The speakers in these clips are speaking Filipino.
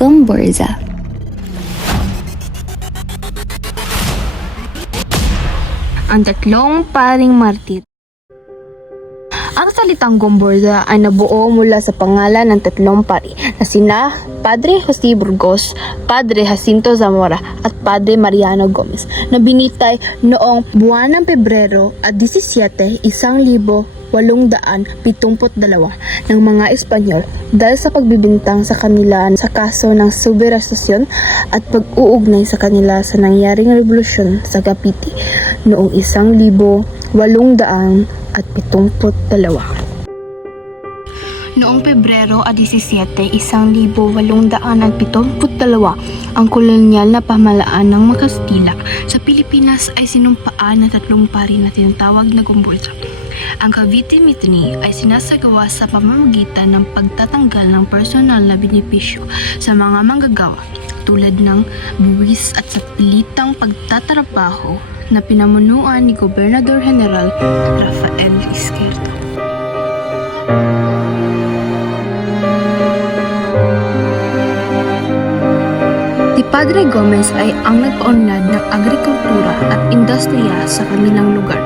Gomburza. Ang tatlong paring martir. Ang salitang Gomburza ay nabuo mula sa pangalan ng tatlong pari na sina Padre Jose Burgos, Padre Jacinto Zamora at Padre Mariano Gomez na binitay noong buwan ng Pebrero at 17, 1872 ng mga Espanyol dahil sa pagbibintang sa kanila sa kaso ng subverasyon at pag-uugnay sa kanila sa nangyaring revolusyon sa Cavite noong 1872. Noong Pebrero 17, 1872, ang kolonyal na pamahalaan ng mga Kastila sa Pilipinas ay sinumpaan ng tatlong pari na tinatawag na Gomburza. Ang Cavite Mutiny ay sinasagawa sa pamamagitan ng pagtatanggal ng personal na benepisyo sa mga manggagawa tulad ng buwis at sa pilitang pagtatrabaho na pinamunuan ni Gobernador General Rafael Izquierdo. Si Padre Gomez ay ang nagpaunlad ng agrikultura at industriya sa kanilang lugar.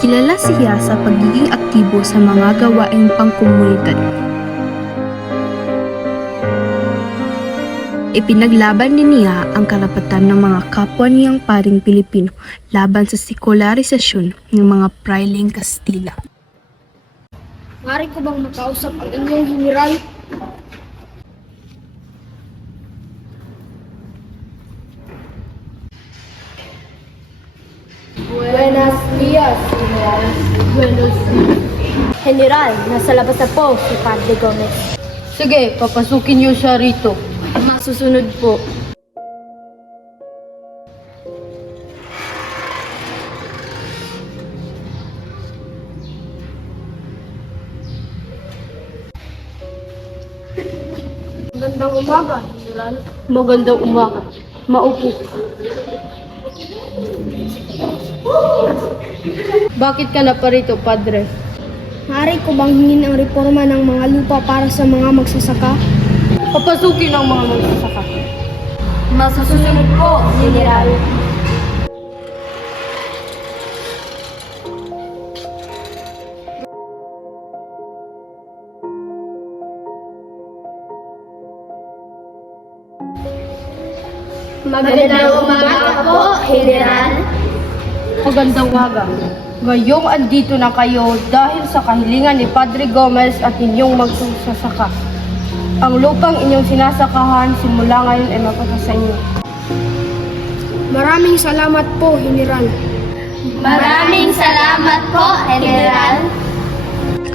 Kilala siya sa pagiging aktibo sa mga gawaing pangkomunidad. Ipinaglaban din niya ang karapatan ng mga kapwa niyang paring Pilipino laban sa sekularisasyon ng mga prailing Kastila. Maaari ko bang makausap ang inyong general? Buenos dias, General. Buenos dias. General, nasa labas na po si Padre Gomez. Sige, papasukin niyo siya rito. Masusunod po. Magandang umaga, General. Magandang umaga. Maupo. Bakit ka na parito, Padre? Maaari ko bang hingin ang reforma ng mga lupa para sa mga magsasaka? Papasukin ang mga magsasaka. Masusunod po, General. Magandang umaga po, General. Magandang umaga. Ngayong andito na kayo dahil sa kahilingan ni Padre Gomez at inyong magsasaka. Ang lupang inyong sinasakahan simula ngayon ay mapapasa inyo. Maraming salamat po, General. Maraming salamat po, General.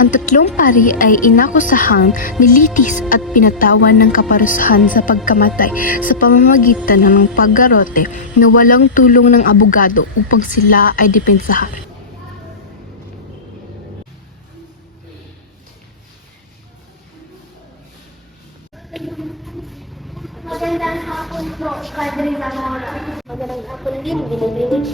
Ang tatlong pari ay inakusahan, nilitis at pinatawan ng kaparusahan sa pagkamatay sa pamamagitan ng paggarote na walang tulong ng abogado upang sila ay depensahan. Magandang hapon po, Padre Zamora. Magandang hapon din, Binibinig.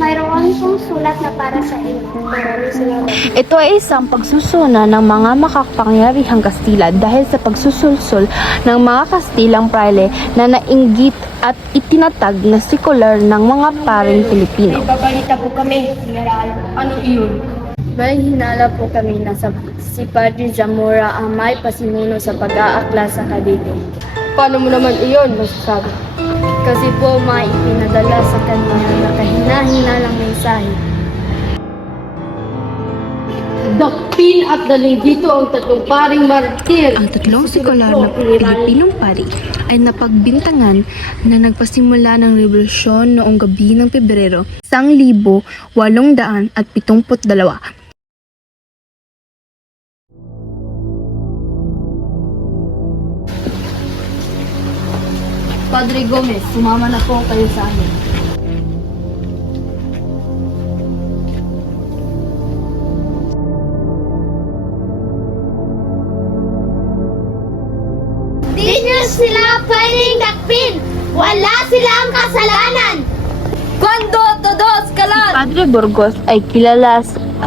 Mayroon pong sulat na para sa inyo. Maraming salamat. Ito ay isang pagsusuna ng mga makapangyarihang Kastila dahil sa pagsusulsol ng mga Kastilang praile na nainggit at itinatag na sekular ng mga paring Pilipino. May babalita po kami, General. Ano iyon? May hinala po kami na si Padre Zamora ang may pasimuno sa pag-aakla sa Cavite. Paano mo naman iyon masasabi? Kasi po may ipinadala sa kanya na kahina-hinalang mensahe. Dakpin at daling dito ang tatlong paring martir. Ang tatlong sekular na Pilipinong pari ay napagbintangan na nagpasimula ng revolusyon noong gabi ng Pebrero 1872. Padre Gomez, sumama na po kayo sa amin. Di nyo sila pwedeng dakpin. Wala silang kasalanan. Cuando todos kalan! Padre Burgos ay kilala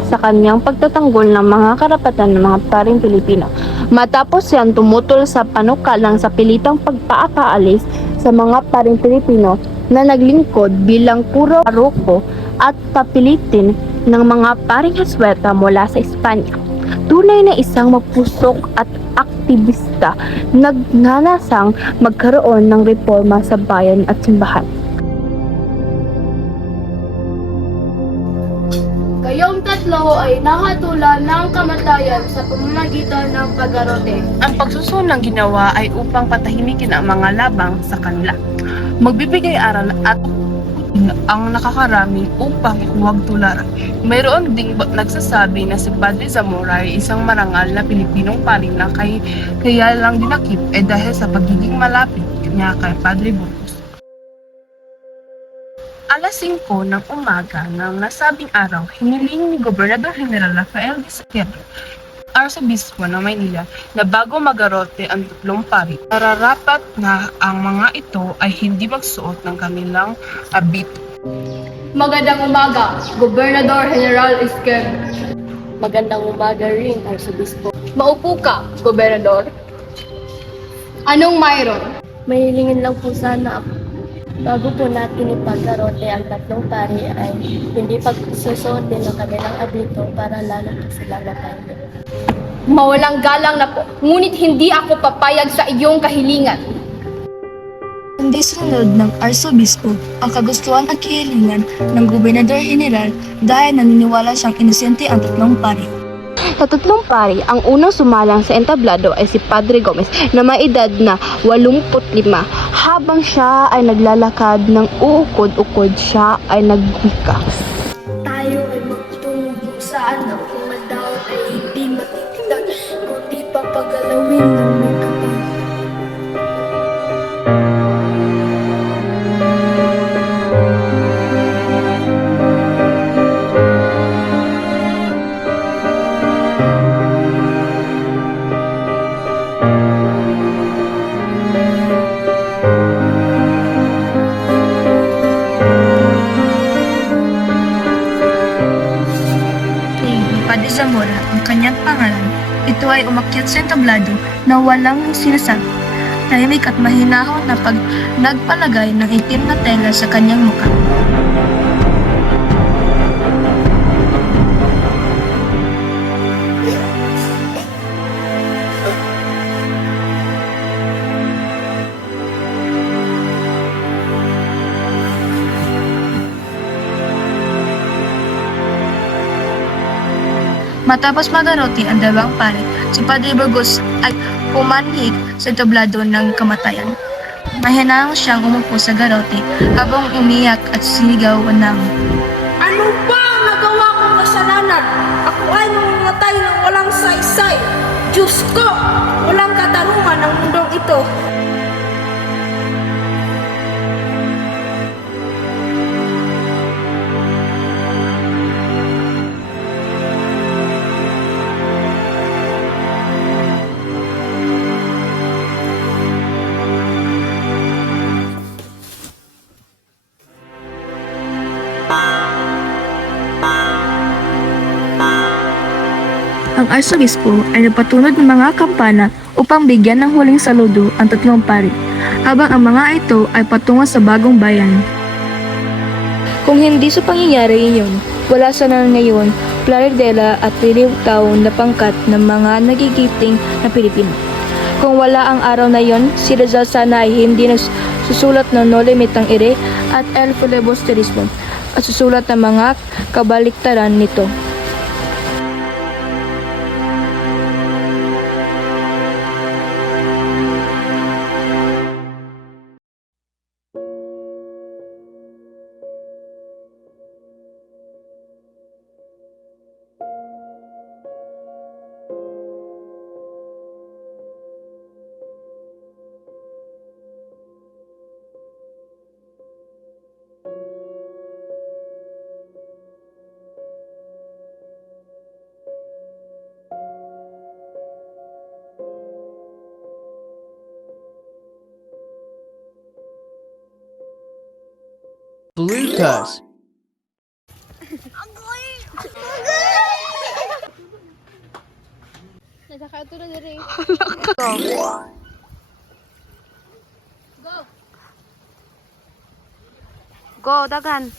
sa kanyang pagtatanggol ng mga karapatan ng mga paring Pilipino. Matapos yan, tumutol sa panukalang sa pilitang pagpaapaalis sa mga paring Pilipino na naglingkod bilang puro paroko at papilitin ng mga paring Husweta mula sa Espanya. Tunay na isang mapusok at aktivista, nagnanasang magkaroon ng reforma sa bayan at simbahan. Kayong tatlo ay nahatulan ng kamatayan sa pamamagitan ng paggarote. Ang pagsusunang ginawa ay upang patahimikin ang mga labang sa kanila. Magbibigay aral at ang nakakarami upang huwag tularan. Mayroon ding nagsasabi na si Padre Zamora ay isang marangal na Pilipinong pari na kaya lang dinakip dahil sa pagiging malapit niya kay Padre Burgos. Alas 5 ng umaga ng nasabing araw, hiniling ni Gobernador General Rafael Izquierdo, Arsobispo ng Maynila, na bago magarote ang tatlong pari, nararapat na ang mga ito ay hindi magsuot ng kanilang abito. Magandang umaga, Gobernador General Izquierdo. Magandang umaga rin, Arsobispo. Maupo ka, Gobernador. Anong mayroon? Mahilingin lang po sana ako. Bago po natin ipagkarote ang tatlong pari ay hindi pagsusuotin ng kanilang abito para lalo po sila matayo. Mawalang galang na po, ngunit hindi ako papayag sa iyong kahilingan. Hindi sunod ng Arsobispo ang kagustuhan at kahilingan ng Gobernador General dahil naniniwala siyang inosente ang tatlong pari. Sa tatlong pari, ang unang sumalang sa entablado ay si Padre Gomez na may edad na 85. Habang siya ay naglalakad ng uukod-ukod, siya ay nagwika. Tayo ay magtungo kung saan ang kumadaw ay hindi matitignan, kundi papagalawin ng may kapal. Padre Zamora ang kanyang pangalan, ito ay umakyat sa entablado na walang sinasabi. Tahimik at mahinahon na pag nagpalagay ng itim na tela sa kanyang mukha. Matapos magarote ang dalawang pari, si Padre Burgos ay pumanhik sa tablado ng kamatayan. Mahinahon siyang umupo sa garote habang umiyak at sinigaw ng, Ano ba ang nagawa kong kasalanan? Ako ay mamamatay ng walang saysay. Diyos ko, walang katarungan ng mundong ito. ang Arsobispo ay napatunod ng mga kampana upang bigyan ng huling saludo ang tatlong pari, habang ang mga ito ay patungo sa bagong bayan. Kung hindi sa pangyayari iyon, wala sana ngayon Plaridela at Liliw taon na pangkat ng mga nagigiting na Pilipino. Kung wala ang araw na iyon, si Rizal sana ay hindi nagsusulat ng No Limitang Ire at El Filibusterismo at susulat ng mga kabaliktaran nito. Lucas. Nasaka ito na diri. Go, dagan.